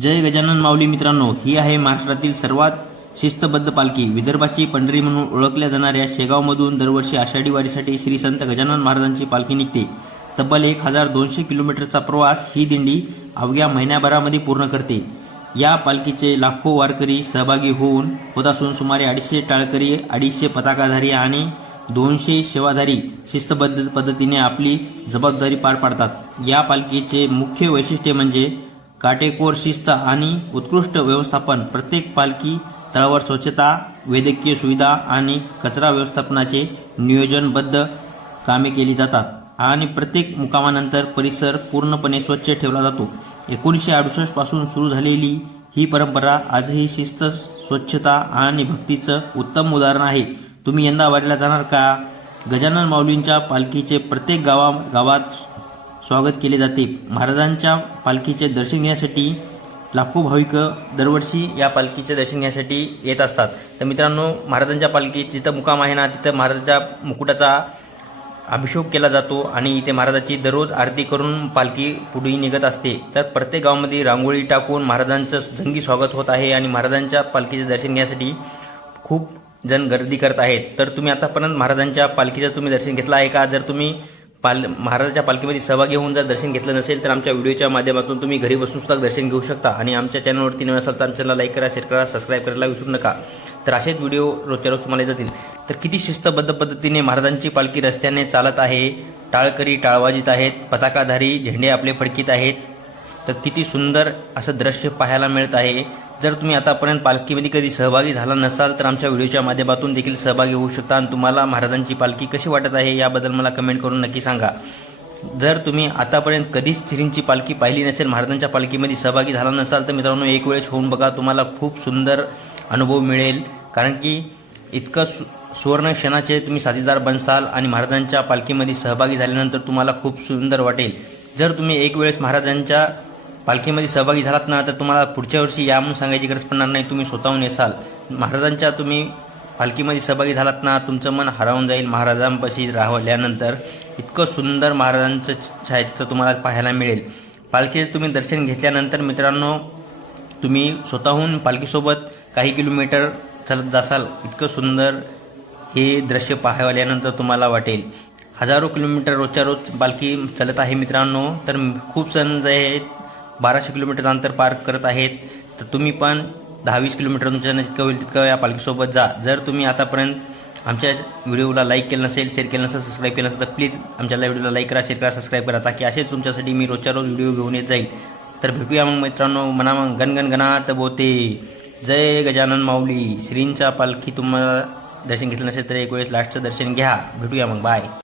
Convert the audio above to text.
जय गजानन माऊली मित्रांनो, ही आहे महाराष्ट्रातील सर्वात शिस्तबद्ध पालखी. विदर्भाची पंढरी म्हणून ओळखल्या जाणाऱ्या शेगावमधून दरवर्षी आषाढी वारीसाठी श्री संत गजानन महाराजांची पालखी निघते. तब्बल 1200 किलोमीटरचा प्रवास ही दिंडी अवघ्या महिन्याभरामध्ये पूर्ण करते. या पालखीचे लाखो वारकरी सहभागी होत असून सुमारे 250 टाळकरी, 250 पताकाधारी आणि 200 सेवाधारी शिस्तबद्ध पद्धतीने आपली जबाबदारी पार पाडतात. या पालखीचे मुख्य वैशिष्ट्य म्हणजे काटेकोर शिस्त आणि उत्कृष्ट व्यवस्थापन. प्रत्येक पालखी तळावर स्वच्छता, वैद्यकीय सुविधा आणि कचरा व्यवस्थापनाचे नियोजनबद्ध कामे केली जातात आणि प्रत्येक मुक्कामानंतर परिसर पूर्णपणे स्वच्छ ठेवला जातो. 1968 पासून सुरू झालेली ही परंपरा आजही शिस्त, स्वच्छता आणि भक्तीचं उत्तम उदाहरण आहे. तुम्ही यंदा वारीला जाणार का? गजानन माऊलींच्या पालखीचे प्रत्येक गावात स्वागत केले जाते. महाराजांच्या पालखीचे दर्शन घेण्यासाठी लाखो भाविक दरवर्षी या पालखीचे दर्शन घेण्यासाठी येत असतात. तर मित्रांनो, महाराजांच्या पालखी जिथं मुक्काम आहे ना, तिथं महाराजांच्या मुकुटाचा अभिषेक केला जातो आणि इथे महाराजांची दररोज आरती करून पालखी पुढे निघत असते. तर प्रत्येक गावामध्ये रांगोळी टाकून महाराजांचं जंगी स्वागत होत आहे आणि महाराजांच्या पालखीचे दर्शन घेण्यासाठी खूप जण गर्दी करत आहेत. तर तुम्ही आतापर्यंत महाराजांच्या पालखीचं तुम्ही दर्शन घेतलं आहे का? जर तुम्ही महाराजांच्या पालखीमध्ये सहभागी होऊन जर दर्शन घेतलं नसेल तर आमच्या व्हिडिओच्या माध्यमातून तुम्ही घरी बसून सुद्धा दर्शन घेऊ शकता. आणि आमच्या चॅनलवरती नवीन असाल तर आमच्याला लाईक करा, शेअर करा, सबस्क्राईब करायला विसरू नका. तर असेच व्हिडिओ रोजच्या रोज तुम्हाला येतील. तर किती शिस्तबद्ध पद्धतीने महाराजांची पालखी रस्त्याने चालत आहे. टाळकरी टाळ वाजित आहेत, पताकाधारी झेंडे आपले फडकीत आहेत. तर किती सुंदर असं दृश्य पाहायला मिळत आहे. जर तुम्ही आतापर्यंत पालखीमध्ये कधी सहभागी झाला नसाल तर आमच्या व्हिडिओच्या माध्यमातून देखील सहभागी होऊ शकता आणि तुम्हाला महाराजांची पालखी कशी वाटत आहे याबद्दल मला कमेंट करून नक्की सांगा. जर तुम्ही आतापर्यंत कधीच श्रींची पालखी पाहिली नसेल, महाराजांच्या पालखीमध्ये सहभागी झाला नसाल तर मित्रांनो एक वेळेस होऊन बघा. तुम्हाला खूप सुंदर अनुभव मिळेल. कारण की इतकं सुवर्ण क्षणाचे तुम्ही साथीदार बनसाल आणि महाराजांच्या पालखीमध्ये सहभागी झाल्यानंतर तुम्हाला खूप सुंदर वाटेल. जर तुम्ही एक वेळेस महाराजांच्या पालखीमध्ये सहभागी झालात ना तर तुम्हाला पुढच्या वर्षी या म्हणून सांगायची गरज पडणार नाही. तुम्ही स्वतःहून येसाल. महाराजांच्या तुम्ही पालखीमध्ये सहभागी झालात ना, तुमचं मन हरवून जाईल. महाराजांपाशी राहिल्यानंतर इतकं सुंदर महाराजांचं छायाचित्र तुम्हाला पाहायला मिळेल. पालखीचे तुम्ही दर्शन घेतल्यानंतर मित्रांनो तुम्ही स्वतःहून पालखीसोबत काही किलोमीटर चालत जासाल. इतकं सुंदर हे दृश्य पाहायल्यानंतर तुम्हाला वाटेल. हजारो किलोमीटर रोजच्या रोज पालखी चालत आहे मित्रांनो. तर खूप जण जे आहेत 1200 किलोमीटरचं अंतर पार करत आहेत. तर तुम्ही पण 10-20 किलोमीटर तुमच्या जितकं होईल तितकं या पालखीसोबत जा. जर तुम्ही आतापर्यंत आमच्या व्हिडिओला लाईक केलं नसेल, शेअर केलं नसेल, सबस्क्राईब केलं नसेल तर प्लीज आमच्या व्हिडिओला लाईक करा, शेअर करा, सबस्क्राईब करा, ताकी असेच तुमच्यासाठी मी रोजच्या रोज व्हिडिओ घेऊन येत जाईल. तर भेटूया मग मित्रांनो. म्हणा मग गणगण गणात बोते. जय गजानन माऊली. श्रींचा पालखी तुम्हाला दर्शन घेतलं नसेल तर एक वेळेस लास्टचं दर्शन घ्या. भेटूया मग. बाय.